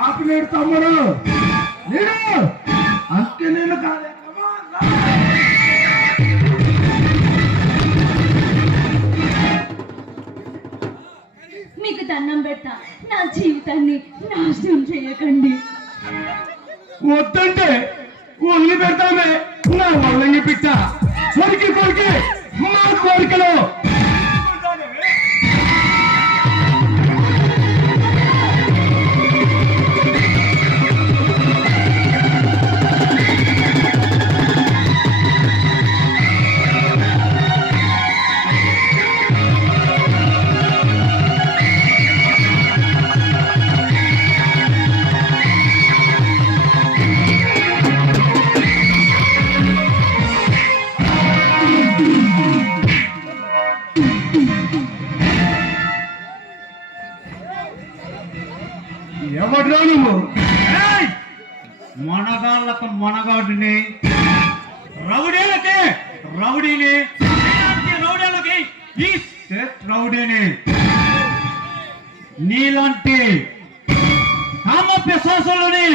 ఆపలేడు తమ్ముడు లేడు అంతే నేను కాదే మీకు దండం పెడతా నా జీవితాన్ని నాశనం చేయకండి. వద్దంటే వదిలి పెడతామే నా వాళ్ళని పిట్ట కొరికి కొరికి మా కోరికలు ఎవడ్రా నువ్వు? మనగాళ్ళకు మనగాడిని, రౌడీలకి రౌడీని, రౌడీలకి ఈ స్టేట్ రౌడీని. నీలాంటి కామ పిశాసులని